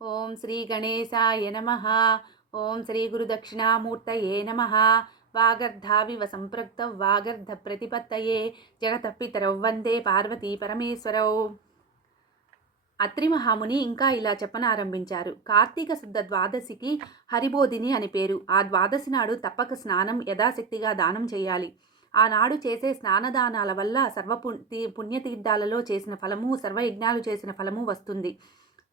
ఓం శ్రీ గణేశాయ నమ. ఓం శ్రీ గురుదక్షిణామూర్తయే నమ. వాగర్ధావివ సంపృక్త వాగర్ధ ప్రతిపత్తయే. జగతపితరౌ వందే పార్వతీ పరమేశ్వరౌ. అత్రి మహాముని ఇంకా ఇలా చెప్పనారంభించారు. కార్తీక శుద్ధ ద్వాదశికి హరిబోధిని అని పేరు. ఆ ద్వాదశి నాడు తప్పక స్నానం యథాశక్తిగా దానం చేయాలి. ఆనాడు చేసే స్నానదానాల వల్ల సర్వ పుణ్యతీర్థాలలో చేసిన ఫలము సర్వయజ్ఞాలు చేసిన ఫలము వస్తుంది.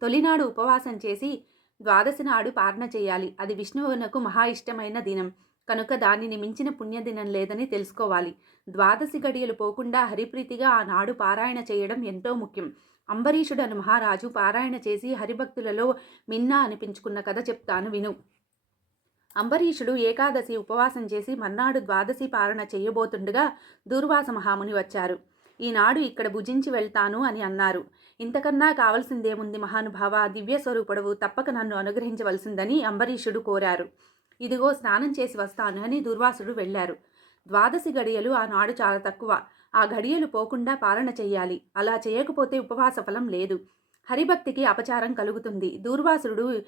తొలినాడు ఉపవాసం చేసి ద్వాదశి నాడు పారణ చేయాలి. అది విష్ణువునకు మహా ఇష్టమైన దినం. కనుక దానిని మించిన పుణ్యదినం లేదని తెలుసుకోవాలి. ద్వాదశి గడియలు పోకుండా హరిప్రీతిగా ఆనాడు పారాయణ చేయడం ఎంతో ముఖ్యం. అంబరీషుడను మహారాజు పారాయణ చేసి హరిభక్తులలో మిన్నా అనిపించుకున్న కథ చెప్తాను విను. అంబరీషుడు ఏకాదశి ఉపవాసం చేసి మర్నాడు ద్వాదశి పారణ చేయబోతుండగా దూర్వాస మహాముని వచ్చారు. ఈనాడు ఇక్కడ భుజించి వెళ్తాను అని అన్నారు. ఇంతకన్నా కావలసిందేముంది మహానుభావ? దివ్య స్వరూపుడవు తప్పక నన్ను అనుగ్రహించవలసిందని అంబరీషుడు కోరారు. ఇదిగో స్నానం చేసి వస్తాను అని దుర్వాసుడు వెళ్ళారు ద్వాదశి గడియలు ఆనాడు చాలా తక్కువ. ఆ గడియలు పోకుండా పాలన చెయ్యాలి. అలా చేయకపోతే ఉపవాస ఫలం లేదు. హరిభక్తికి అపచారం కలుగుతుంది. దూర్వాసుడు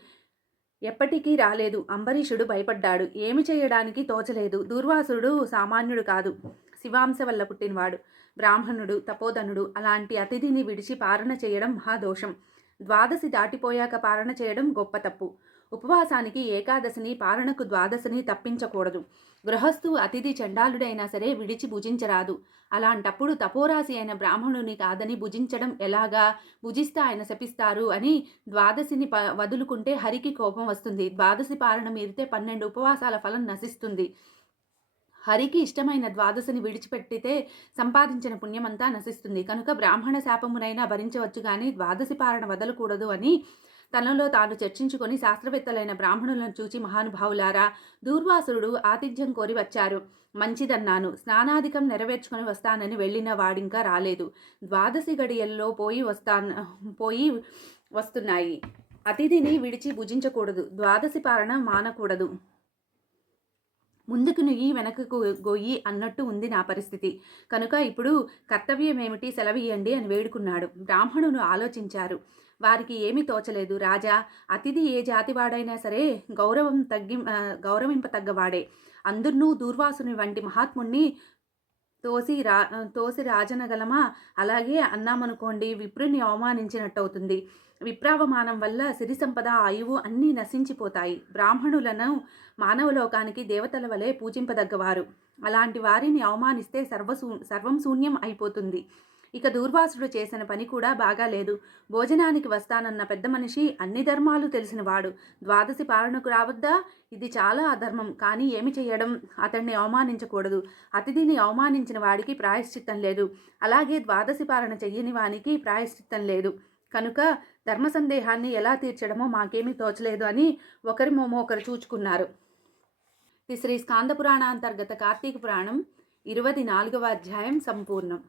ఎప్పటికీ రాలేదు. అంబరీషుడు భయపడ్డాడు. ఏమి చేయడానికి తోచలేదు. దూర్వాసుడు సామాన్యుడు కాదు. శివాంశ వల్ల పుట్టినవాడు. బ్రాహ్మణుడు తపోధనుడు అలాంటి అతిథిని విడిచి పారణ చేయడం మహాదోషం. ద్వాదశి దాటిపోయాక పారణ చేయడం గొప్ప తప్పు. ఉపవాసానికి ఏకాదశిని పారణకు ద్వాదశిని తప్పించకూడదు. గృహస్థు అతిథి చండాలుడైనా సరే విడిచి భుజించరాదు. అలాంటప్పుడు తపోరాశి అయిన బ్రాహ్మణుని కాదని భుజించడం ఎలాగా? భుజిస్తే ఆయన శపిస్తారు అని ద్వాదశిని ప వదులుకుంటే హరికి కోపం వస్తుంది. ద్వాదశి పారణ మీరితే పన్నెండు ఉపవాసాల ఫలం నశిస్తుంది. హరికి ఇష్టమైన ద్వాదశిని విడిచిపెట్టితే సంపాదించిన పుణ్యమంతా నశిస్తుంది. కనుక బ్రాహ్మణ శాపమునైనా భరించవచ్చు కానీ ద్వాదశి పారణ వదలకూడదు అని తనలో తాను చర్చించుకొని శాస్త్రవేత్తలైన బ్రాహ్మణులను చూచి మహానుభావులారా దూర్వాసురుడు ఆతిథ్యం కోరి వచ్చారు. మంచిదన్నాను. స్నానాధికం నెరవేర్చుకొని వస్తానని వెళ్ళిన వాడింకా రాలేదు. ద్వాదశి గడియల్లో పోయి వస్తా పోయి వస్తున్నాయి. అతిథిని విడిచి భుజించకూడదు. ద్వాదశి పారణ మానకూడదు. ముందుకు నుయ్యి వెనకకు గొయ్యి అన్నట్టు ఉంది నా పరిస్థితి. కనుక ఇప్పుడు కర్తవ్యం ఏమిటి సెలవియండి అని వేడుకున్నాడు. బ్రాహ్మణును ఆలోచించారు. వారికి ఏమీ తోచలేదు. రాజా అతిథి ఏ జాతివాడైనా సరే గౌరవం తగ్గి గౌరవింపతగ్గవాడే అందరినూ దూర్వాసుని వంటి మహాత్ముణ్ణి తోసి రా తోసి రాజనగలమా? అలాగే అన్నామనుకోండి విప్రుని అవమానించినట్టు అవుతుంది విప్రావమానం వల్ల సిరి సంపద ఆయువు అన్నీ నశించిపోతాయి. బ్రాహ్మణులను మానవలోకానికి దేవతల వలె పూజింపదగ్గవారు. అలాంటి వారిని అవమానిస్తే సర్వసూ సర్వం శూన్యం అయిపోతుంది. ఇక దూర్వాసుడు చేసిన పని కూడా బాగాలేదు భోజనానికి వస్తానన్న పెద్ద మనిషి అన్ని ధర్మాలు తెలిసినవాడు ద్వాదశి పాలనకు రావద్దా? ఇది చాలా అధర్మం. కానీ ఏమి చేయడం? అతన్ని అవమానించకూడదు. అతిథిని అవమానించిన వాడికి ప్రాయశ్చిత్తం లేదు. అలాగే ద్వాదశి పాలన చెయ్యని వానికి ప్రాయశ్చిత్తం లేదు. కనుక ధర్మ సందేహాన్ని ఎలా తీర్చడమో మాకేమీ తోచలేదు అని ఒకరి మోమో ఒకరు చూచుకున్నారు. శ్రీ స్కాంద పురాణ అంతర్గత కార్తీక పురాణం ఇరవై నాలుగవ అధ్యాయం సంపూర్ణం.